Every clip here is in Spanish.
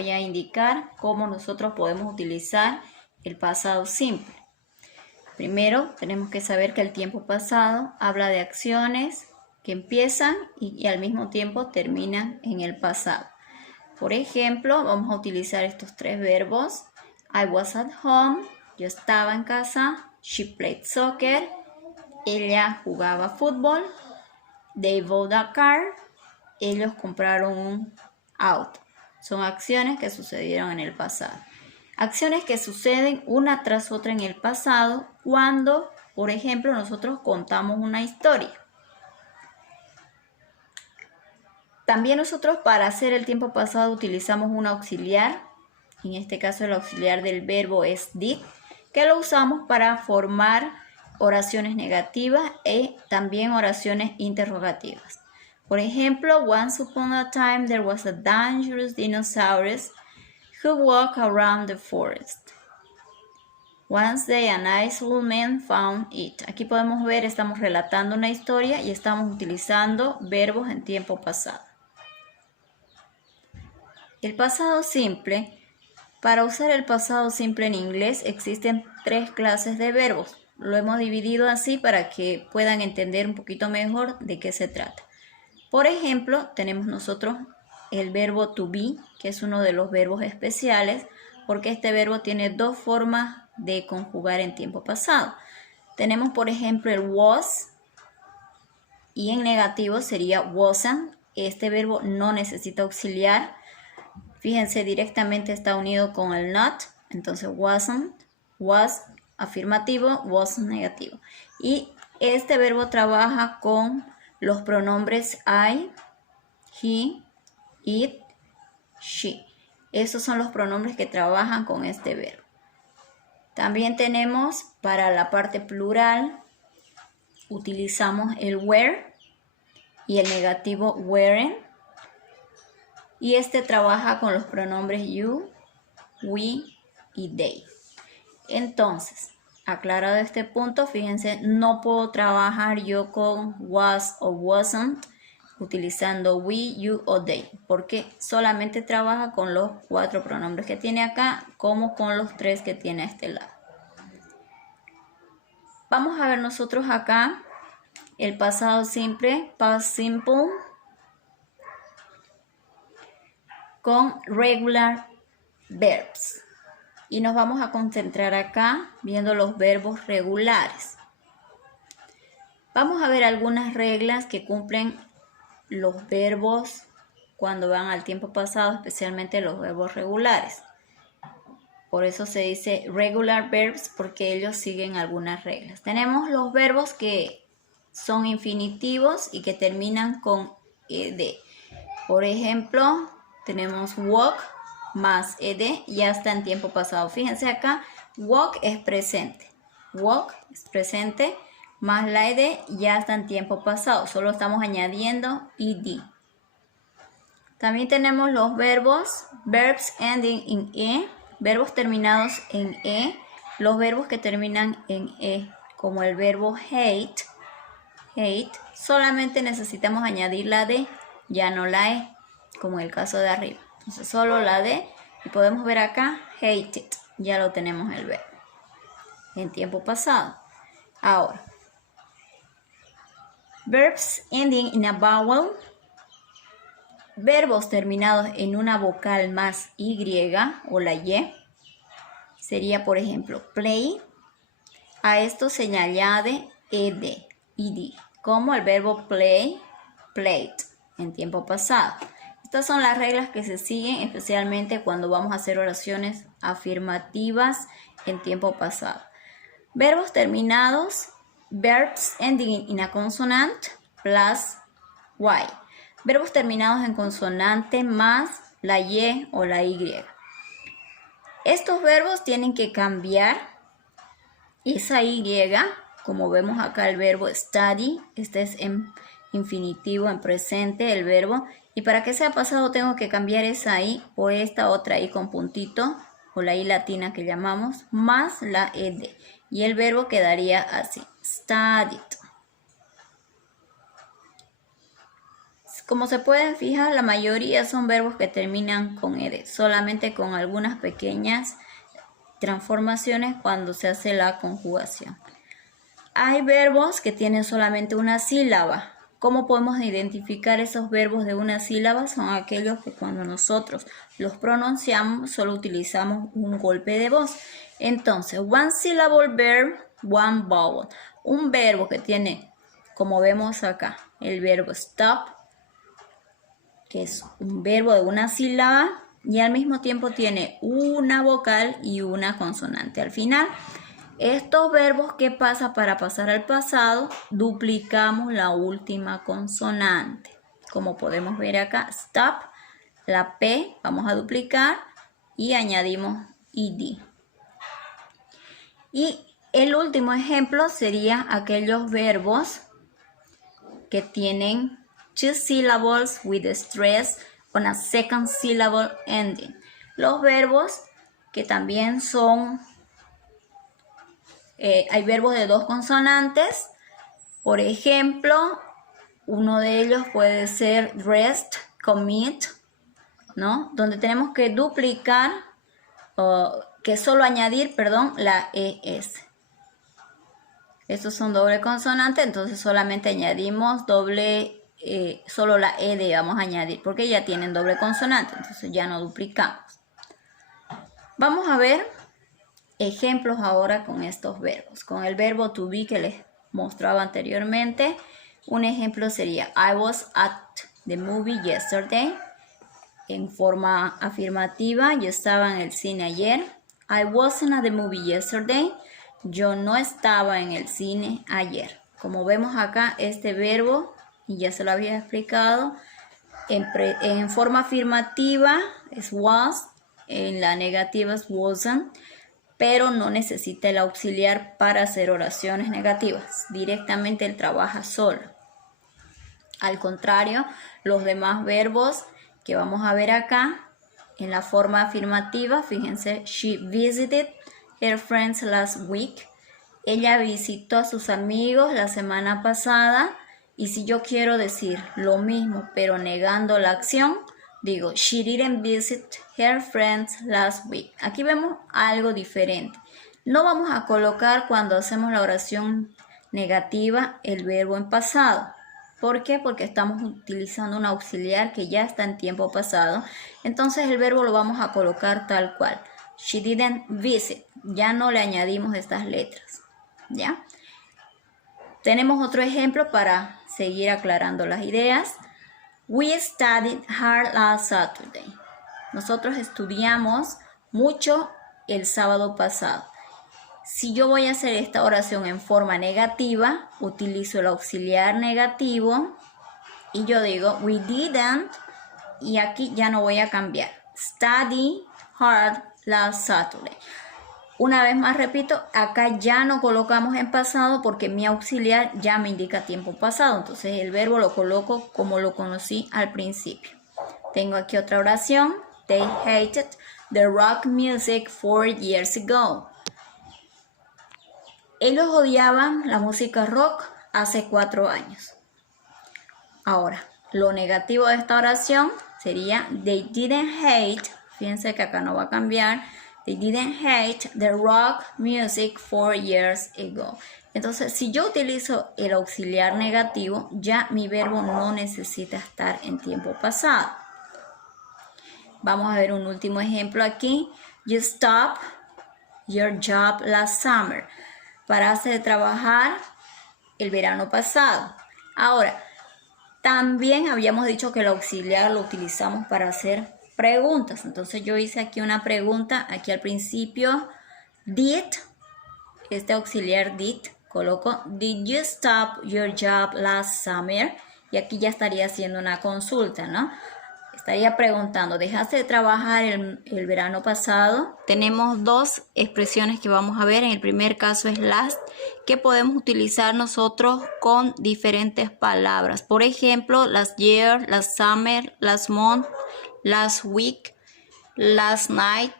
voy a indicar cómo nosotros podemos utilizar el pasado simple. Primero, tenemos que saber que el tiempo pasado habla de acciones que empiezan y al mismo tiempo terminan en el pasado. Por ejemplo, vamos a utilizar estos tres verbos. I was at home, yo estaba en casa. She played soccer, ella jugaba fútbol. They bought a car, ellos compraron un auto. Son acciones que sucedieron en el pasado. Acciones que suceden una tras otra en el pasado cuando, por ejemplo, nosotros contamos una historia. También nosotros para hacer el tiempo pasado utilizamos un auxiliar. En este caso el auxiliar del verbo es did, que lo usamos para formar oraciones negativas y también oraciones interrogativas. Por ejemplo, once upon a time there was a dangerous dinosaur who walked around the forest. One day a nice old man found it. Aquí podemos ver, estamos relatando una historia y estamos utilizando verbos en tiempo pasado. El pasado simple. Para usar el pasado simple en inglés existen tres clases de verbos. Lo hemos dividido así para que puedan entender un poquito mejor de qué se trata. Por ejemplo, tenemos nosotros el verbo to be, que es uno de los verbos especiales, porque este verbo tiene dos formas de conjugar en tiempo pasado. Tenemos, por ejemplo, el was, y en negativo sería wasn't. Este verbo no necesita auxiliar. Fíjense, directamente está unido con el not, entonces wasn't, was afirmativo, wasn't negativo. Y este verbo trabaja con los pronombres I, he, it, she. Esos son los pronombres que trabajan con este verbo. También tenemos para la parte plural, utilizamos el were y el negativo weren't. Y este trabaja con los pronombres you, we y they. Entonces, aclarado este punto, fíjense, no puedo trabajar yo con was o wasn't utilizando we, you o they, porque solamente trabaja con los cuatro pronombres que tiene acá, como con los tres que tiene a este lado. Vamos a ver nosotros acá el pasado simple, past simple, con regular verbs. Y nos vamos a concentrar acá viendo los verbos regulares. Vamos a ver algunas reglas que cumplen los verbos cuando van al tiempo pasado, especialmente los verbos regulares. Por eso se dice regular verbs, porque ellos siguen algunas reglas. Tenemos los verbos que son infinitivos y que terminan con ed. Por ejemplo, tenemos walk más ed, ya está en tiempo pasado. Fíjense acá, walk es presente. Walk es presente, más la ed ya está en tiempo pasado. Solo estamos añadiendo ed. También tenemos los verbos, verbs ending in e, verbos terminados en e. Los verbos que terminan en e, como el verbo hate, solamente necesitamos añadir la d, ya no la e, como en el caso de arriba. Entonces solo la d y podemos ver acá hated, ya lo tenemos el verbo en tiempo pasado. Ahora, verbs ending in a vowel, verbos terminados en una vocal más y o la y, sería por ejemplo play. A esto se añade ed, como el verbo play, played en tiempo pasado. Estas son las reglas que se siguen especialmente cuando vamos a hacer oraciones afirmativas en tiempo pasado. Verbos terminados, verbs ending in a consonant plus y. Verbos terminados en consonante más la y o la y. Estos verbos tienen que cambiar esa y, como vemos acá el verbo study, este es en infinitivo, en presente el verbo. Y para que sea pasado tengo que cambiar esa i por esta otra i con puntito, o la i latina que llamamos, más la ed. Y el verbo quedaría así, studied. Como se pueden fijar, la mayoría son verbos que terminan con ed, solamente con algunas pequeñas transformaciones cuando se hace la conjugación. Hay verbos que tienen solamente una sílaba. ¿Cómo podemos identificar esos verbos de una sílaba? Son aquellos que cuando nosotros los pronunciamos solo utilizamos un golpe de voz. Entonces, one syllable verb, one vowel. Un verbo que tiene, como vemos acá, el verbo stop, que es un verbo de una sílaba y al mismo tiempo tiene una vocal y una consonante al final. Estos verbos, ¿qué pasa? Para pasar al pasado, duplicamos la última consonante. Como podemos ver acá, stop, la P, vamos a duplicar y añadimos ed. Y el último ejemplo sería aquellos verbos que tienen two syllables with stress on a second syllable ending. Los verbos que también son... hay verbos de dos consonantes. Por ejemplo, uno de ellos puede ser rest, commit, ¿no? Donde tenemos que duplicar, que solo añadir, perdón, la ES. Estos son doble consonante, entonces solamente añadimos solo la ED vamos a añadir, porque ya tienen doble consonante, entonces ya no duplicamos. Vamos a ver ejemplos ahora con estos verbos. Con el verbo to be que les mostraba anteriormente, un ejemplo sería I was at the movie yesterday. En forma afirmativa, yo estaba en el cine ayer. I wasn't at the movie yesterday. Yo no estaba en el cine ayer. Como vemos acá, este verbo, y ya se lo había explicado, en forma afirmativa es was, en la negativa es wasn't, pero no necesita el auxiliar para hacer oraciones negativas. Directamente él trabaja solo. Al contrario, los demás verbos que vamos a ver acá, en la forma afirmativa, fíjense, she visited her friends last week. Ella visitó a sus amigos la semana pasada. Y si yo quiero decir lo mismo, pero negando la acción, digo, she didn't visit her friends last week. Aquí vemos algo diferente. No vamos a colocar cuando hacemos la oración negativa el verbo en pasado. ¿Por qué? Porque estamos utilizando un auxiliar que ya está en tiempo pasado. Entonces el verbo lo vamos a colocar tal cual. She didn't visit. Ya no le añadimos estas letras. ¿Ya? Tenemos otro ejemplo para seguir aclarando las ideas. We studied hard last Saturday. Nosotros estudiamos mucho el sábado pasado. Si yo voy a hacer esta oración en forma negativa, utilizo el auxiliar negativo y yo digo we didn't, y aquí ya no voy a cambiar. Study hard last Saturday. Una vez más repito, acá ya no colocamos en pasado porque mi auxiliar ya me indica tiempo pasado. Entonces el verbo lo coloco como lo conocí al principio. Tengo aquí otra oración. They hated the rock music 4 years ago. Ellos odiaban la música rock hace 4 años. Ahora, lo negativo de esta oración sería they didn't hate. Fíjense que acá no va a cambiar. They didn't hate the rock music 4 years ago. Entonces, si yo utilizo el auxiliar negativo, ya mi verbo no necesita estar en tiempo pasado. Vamos a ver un último ejemplo aquí. You stopped your job last summer. Paraste de trabajar el verano pasado. Ahora, también habíamos dicho que el auxiliar lo utilizamos para hacer preguntas. Entonces yo hice aquí una pregunta, aquí al principio, did, este auxiliar did, coloco, did you stop your job last summer? Y aquí ya estaría haciendo una consulta, ¿no? Estaría preguntando, ¿dejaste de trabajar el verano pasado? Tenemos dos expresiones que vamos a ver. En el primer caso es last, que podemos utilizar nosotros con diferentes palabras. Por ejemplo, last year, last summer, last month, last week, last night,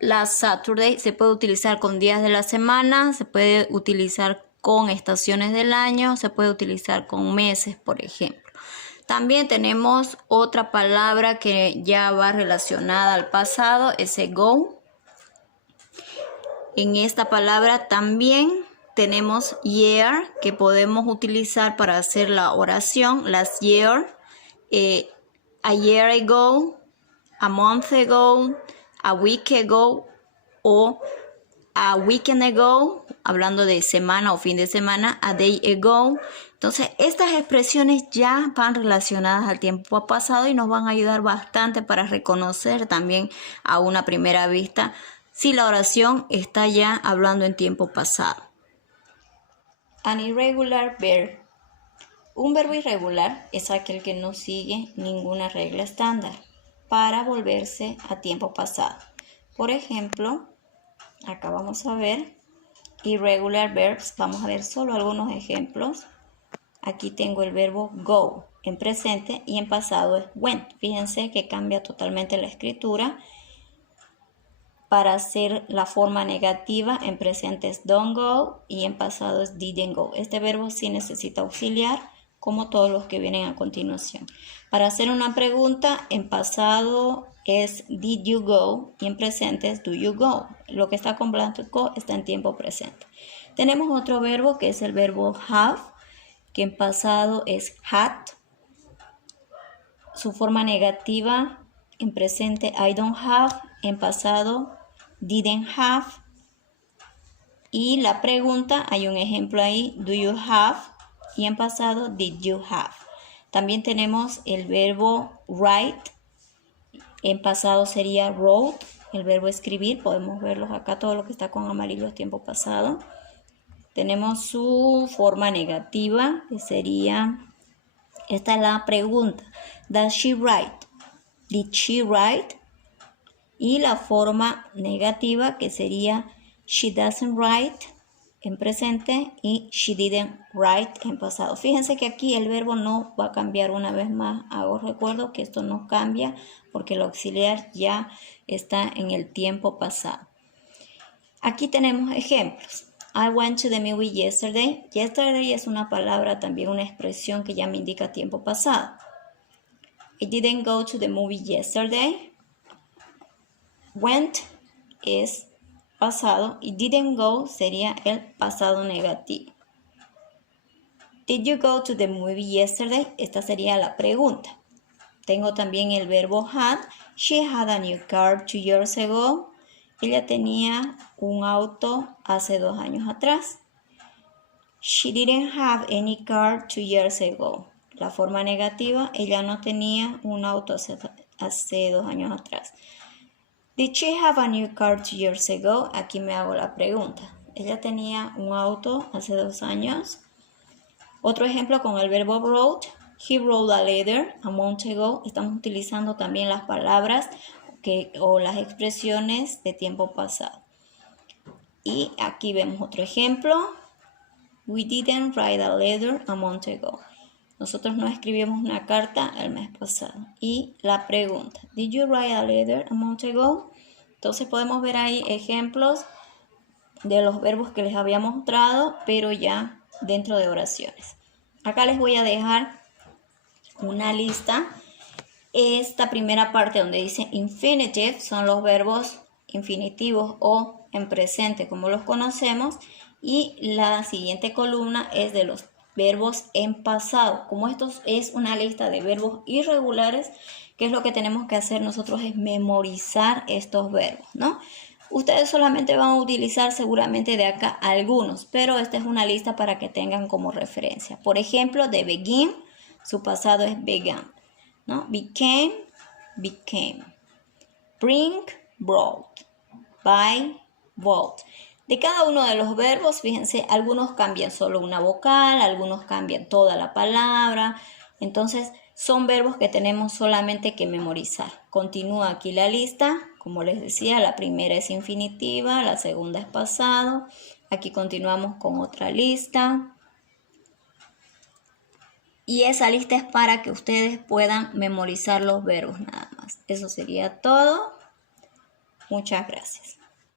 last Saturday. Se puede utilizar con días de la semana, se puede utilizar con estaciones del año, se puede utilizar con meses, por ejemplo. También tenemos otra palabra que ya va relacionada al pasado, ese go. En esta palabra también tenemos year, que podemos utilizar para hacer la oración. Last year, a year ago, a month ago, a week ago o a weekend ago, hablando de semana o fin de semana, a day ago. Entonces, estas expresiones ya van relacionadas al tiempo pasado y nos van a ayudar bastante para reconocer también a una primera vista si la oración está ya hablando en tiempo pasado. An irregular verb. Un verbo irregular es aquel que no sigue ninguna regla estándar para volverse a tiempo pasado. Por ejemplo, acá vamos a ver irregular verbs. Vamos a ver solo algunos ejemplos. Aquí tengo el verbo go en presente y en pasado es went. Fíjense que cambia totalmente la escritura. Para hacer la forma negativa, en presente es don't go y en pasado es didn't go. Este verbo sí necesita auxiliar, como todos los que vienen a continuación. Para hacer una pregunta, en pasado es did you go y en presente es do you go. Lo que está con blanco está en tiempo presente. Tenemos otro verbo que es el verbo have, que en pasado es had. Su forma negativa, en presente I don't have, en pasado didn't have. Y la pregunta, hay un ejemplo ahí, do you have, y en pasado did you have. También tenemos el verbo write, en pasado sería wrote, el verbo escribir, podemos verlos acá, todo lo que está con amarillo es tiempo pasado. Tenemos su forma negativa, que sería, esta es la pregunta, does she write, did she write. Y la forma negativa, que sería she doesn't write en presente y she didn't write en pasado. Fíjense que aquí el verbo no va a cambiar una vez más. Hago recuerdo que esto no cambia porque el auxiliar ya está en el tiempo pasado. Aquí tenemos ejemplos. I went to the movie yesterday. Yesterday es una palabra, también una expresión que ya me indica tiempo pasado. I didn't go to the movie yesterday. Went es pasado y didn't go sería el pasado negativo. Did you go to the movie yesterday? Esta sería la pregunta. Tengo también el verbo had. She had a new car 2 years ago. Ella tenía un auto hace 2 años atrás. She didn't have any car 2 years ago. La forma negativa, ella no tenía un auto hace 2 años atrás. Did she have a new car 2 years ago? Aquí me hago la pregunta. Ella tenía un auto hace 2 años. Otro ejemplo con el verbo wrote. He wrote a letter a month ago. Estamos utilizando también las palabras o las expresiones de tiempo pasado. Y aquí vemos otro ejemplo. We didn't write a letter a month ago. Nosotros no escribimos una carta el mes pasado. Y la pregunta, did you write a letter a month ago? Entonces podemos ver ahí ejemplos de los verbos que les había mostrado, pero ya dentro de oraciones. Acá les voy a dejar una lista. Esta primera parte donde dice infinitive son los verbos infinitivos o en presente como los conocemos. Y la siguiente columna es de los verbos en pasado. Como esto es una lista de verbos irregulares, ¿qué es lo que tenemos que hacer nosotros? Es memorizar estos verbos, ¿no? Ustedes solamente van a utilizar seguramente de acá algunos, pero esta es una lista para que tengan como referencia. Por ejemplo, de begin, su pasado es began, ¿no? Became, became. Bring, brought. Buy, bought. De cada uno de los verbos, fíjense, algunos cambian solo una vocal, algunos cambian toda la palabra. Entonces, son verbos que tenemos solamente que memorizar. Continúa aquí la lista. Como les decía, la primera es infinitiva, la segunda es pasado. Aquí continuamos con otra lista. Y esa lista es para que ustedes puedan memorizar los verbos nada más. Eso sería todo. Muchas gracias.